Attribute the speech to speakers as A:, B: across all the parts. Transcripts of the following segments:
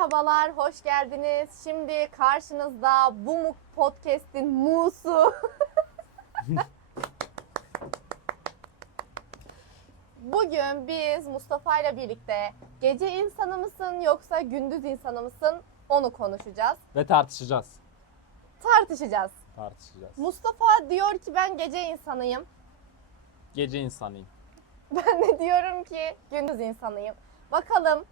A: Merhabalar, hoş geldiniz. Şimdi karşınızda bu podcast'in musu. Bugün biz Mustafa ile birlikte gece insanı mısın yoksa gündüz insanı mısın onu konuşacağız.
B: Ve tartışacağız.
A: Tartışacağız.
B: Tartışacağız.
A: Mustafa diyor ki ben gece insanıyım.
B: Gece insanıyım.
A: Ben de diyorum ki gündüz insanıyım. Bakalım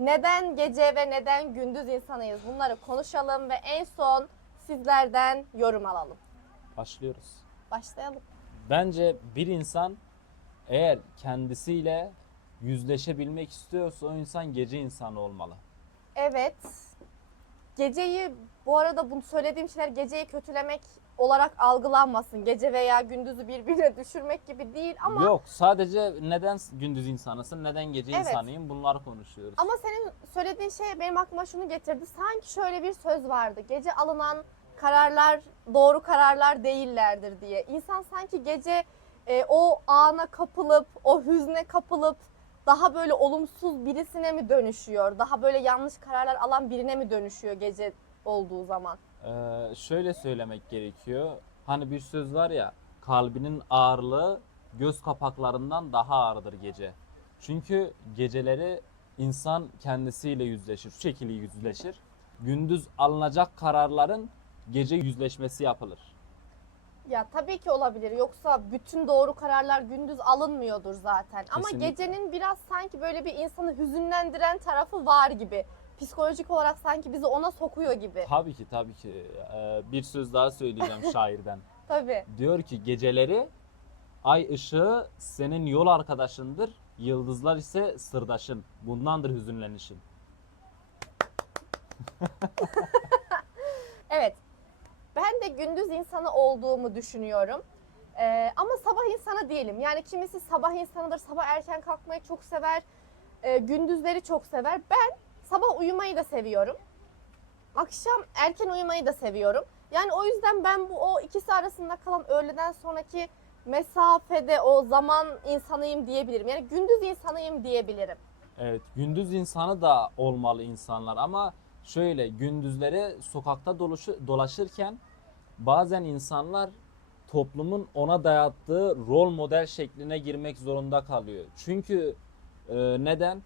A: neden gece ve neden gündüz insanıyız bunları konuşalım ve en son sizlerden yorum alalım.
B: Başlıyoruz.
A: Başlayalım.
B: Bence bir insan eğer kendisiyle yüzleşebilmek istiyorsa o insan gece insanı olmalı.
A: Evet. Geceyi bu arada bunu söylediğim şeyler geceyi kötülemek olarak algılanmasın. Gece veya gündüzü birbirine düşürmek gibi değil ama
B: Yok sadece neden gündüz insanısın, neden gece
A: Evet.
B: insanıyım bunları konuşuyoruz.
A: Ama senin söylediğin şey benim aklıma şunu getirdi. Sanki şöyle bir söz vardı. Gece alınan kararlar doğru kararlar değillerdir diye. İnsan sanki gece e, o ana kapılıp, o hüzne kapılıp daha böyle olumsuz birisine mi dönüşüyor? Daha böyle yanlış kararlar alan birine mi dönüşüyor gece olduğu zaman?
B: Ee, şöyle söylemek gerekiyor. Hani bir söz var ya, kalbinin ağırlığı göz kapaklarından daha ağırdır gece. Çünkü geceleri insan kendisiyle yüzleşir, şu şekilde yüzleşir. Gündüz alınacak kararların gece yüzleşmesi yapılır.
A: Ya tabii ki olabilir. Yoksa bütün doğru kararlar gündüz alınmıyordur zaten. Ama
B: Kesinlikle.
A: gecenin biraz sanki böyle bir insanı hüzünlendiren tarafı var gibi. Psikolojik olarak sanki bizi ona sokuyor gibi.
B: Tabii ki tabii ki. Ee, bir söz daha söyleyeceğim şairden.
A: Tabii.
B: Diyor ki geceleri ay ışığı senin yol arkadaşındır, yıldızlar ise sırdaşın. Bundandır hüzünlenişin.
A: Evet. Ben de gündüz insanı olduğumu düşünüyorum. Ee, ama sabah insanı değilim. Yani kimisi sabah insanıdır, sabah erken kalkmayı çok sever, e, gündüzleri çok sever. Ben sabah uyumayı da seviyorum. Akşam erken uyumayı da seviyorum. Yani o yüzden ben bu o ikisi arasında kalan öğleden sonraki mesafede o zaman insanıyım diyebilirim. Yani gündüz insanıyım diyebilirim.
B: Evet, gündüz insanı da olmalı insanlar ama şöyle gündüzleri sokakta dolaşı, dolaşırken bazen insanlar toplumun ona dayattığı rol model şekline girmek zorunda kalıyor. Çünkü e, neden?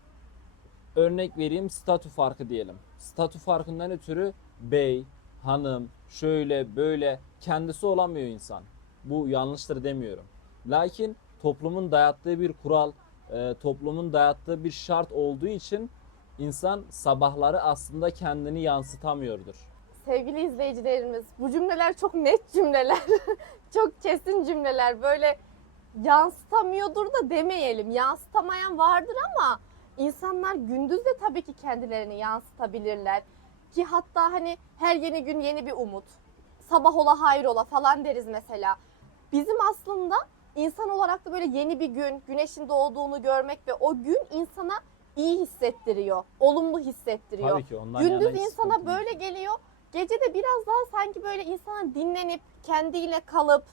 B: Örnek vereyim statü farkı diyelim. Statü farkından ötürü bey, hanım, şöyle böyle kendisi olamıyor insan. Bu yanlıştır demiyorum. Lakin toplumun dayattığı bir kural, e, toplumun dayattığı bir şart olduğu için insan sabahları aslında kendini yansıtamıyordur.
A: Sevgili izleyicilerimiz bu cümleler çok net cümleler. çok kesin cümleler. Böyle yansıtamıyordur da demeyelim. Yansıtamayan vardır ama insanlar gündüz de tabii ki kendilerini yansıtabilirler. Ki hatta hani her yeni gün yeni bir umut. Sabah ola hayrola falan deriz mesela. Bizim aslında insan olarak da böyle yeni bir gün, güneşin doğduğunu görmek ve o gün insana iyi hissettiriyor. Olumlu hissettiriyor.
B: Tabii ki ondan
A: Gündüz insana böyle geliyor. Gece de biraz daha sanki böyle insana dinlenip kendiyle kalıp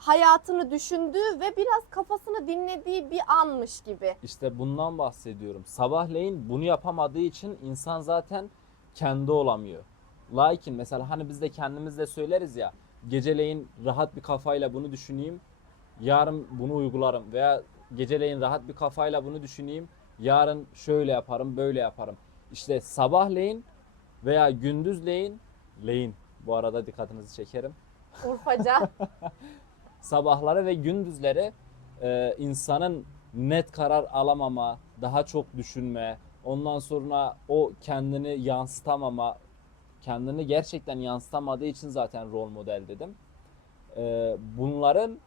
A: hayatını düşündüğü ve biraz kafasını dinlediği bir anmış gibi.
B: İşte bundan bahsediyorum. Sabahleyin bunu yapamadığı için insan zaten kendi olamıyor. Lakin mesela hani biz de kendimiz de söyleriz ya geceleyin rahat bir kafayla bunu düşüneyim yarın bunu uygularım veya geceleyin rahat bir kafayla bunu düşüneyim yarın şöyle yaparım böyle yaparım. İşte sabahleyin veya gündüzleyin leyin bu arada dikkatinizi çekerim.
A: Urfaca.
B: sabahları ve gündüzleri e, insanın net karar alamama, daha çok düşünme, ondan sonra o kendini yansıtamama, kendini gerçekten yansıtamadığı için zaten rol model dedim. E, bunların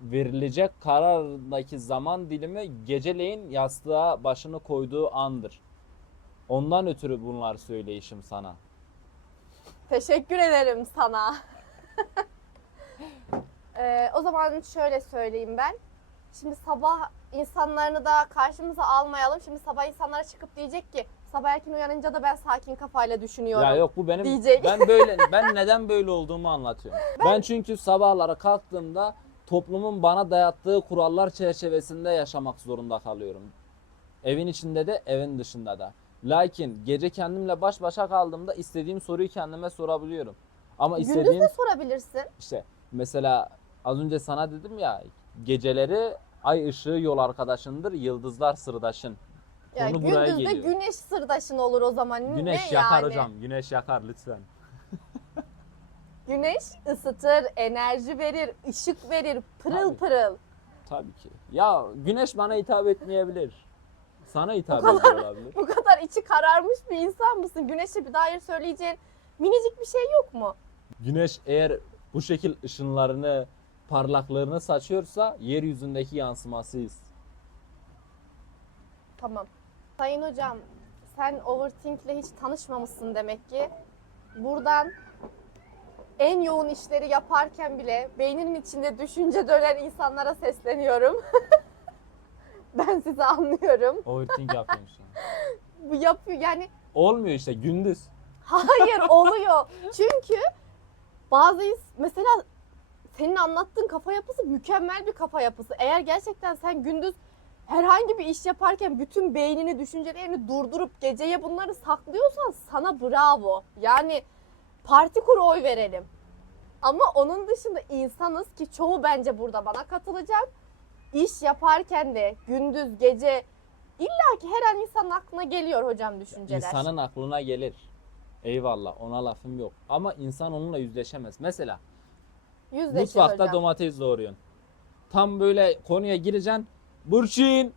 B: verilecek karardaki zaman dilimi geceleyin yastığa başını koyduğu andır. Ondan ötürü bunlar söyleyişim sana.
A: Teşekkür ederim sana. Ee, o zaman şöyle söyleyeyim ben. Şimdi sabah insanlarını da karşımıza almayalım. Şimdi sabah insanlara çıkıp diyecek ki sabah erken uyanınca da ben sakin kafayla düşünüyorum.
B: Ya yok bu benim
A: diyecek.
B: ben böyle ben neden böyle olduğumu anlatıyorum. Ben, çünkü sabahlara kalktığımda toplumun bana dayattığı kurallar çerçevesinde yaşamak zorunda kalıyorum. Evin içinde de evin dışında da. Lakin gece kendimle baş başa kaldığımda istediğim soruyu kendime sorabiliyorum. Ama
A: Gündüz
B: istediğim
A: de sorabilirsin.
B: işte mesela az önce sana dedim ya geceleri ay ışığı yol arkadaşındır, yıldızlar sırdaşın.
A: Yani
B: Konu buraya
A: gündüz de
B: geliyor.
A: güneş sırdaşın olur o zaman.
B: Güneş
A: ne
B: yakar
A: yani?
B: hocam. Güneş yakar lütfen.
A: Güneş ısıtır, enerji verir, ışık verir, pırıl
B: Tabii.
A: pırıl.
B: Tabii ki. Ya güneş bana hitap etmeyebilir. Sana hitap
A: kadar.
B: ediyor olabilir.
A: Bu kadar içi kararmış bir insan mısın? Güneşe bir dair söyleyeceğin minicik bir şey yok mu?
B: Güneş eğer bu şekil ışınlarını, parlaklığını saçıyorsa yeryüzündeki yansımasıyız.
A: Tamam. Sayın hocam, sen overthink'le hiç tanışmamışsın demek ki. Buradan en yoğun işleri yaparken bile beyninin içinde düşünce dönen insanlara sesleniyorum. ben sizi anlıyorum.
B: Overthink yapıyorum şu an.
A: Bu yapıyor yani
B: Olmuyor işte gündüz.
A: Hayır oluyor. Çünkü bazı mesela senin anlattığın kafa yapısı mükemmel bir kafa yapısı. Eğer gerçekten sen gündüz herhangi bir iş yaparken bütün beynini, düşüncelerini durdurup geceye bunları saklıyorsan sana bravo. Yani parti kur oy verelim. Ama onun dışında insanız ki çoğu bence burada bana katılacak. İş yaparken de gündüz, gece illa ki her an insanın aklına geliyor hocam düşünceler.
B: İnsanın aklına gelir. Eyvallah ona lafım yok. Ama insan onunla yüzleşemez. Mesela
A: Yüzleşir
B: mutfakta
A: hocam.
B: domates doğruyorsun. Tam böyle konuya gireceksin. Burçin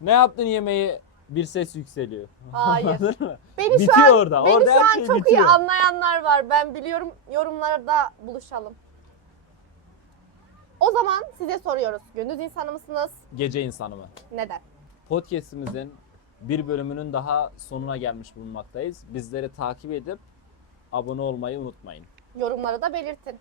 B: ne yaptın yemeği? Bir ses yükseliyor.
A: Hayır.
B: Anladın mı?
A: Beni
B: Bitiyor
A: şu an,
B: orada.
A: Beni
B: Orada
A: şu
B: her
A: an
B: şey
A: çok
B: bitiyor.
A: iyi anlayanlar var. Ben biliyorum. Yorumlarda buluşalım. O zaman size soruyoruz. Gündüz insanı mısınız?
B: Gece insanı mı?
A: Neden?
B: Podcast'imizin bir bölümünün daha sonuna gelmiş bulunmaktayız. Bizleri takip edip abone olmayı unutmayın.
A: Yorumları da belirtin.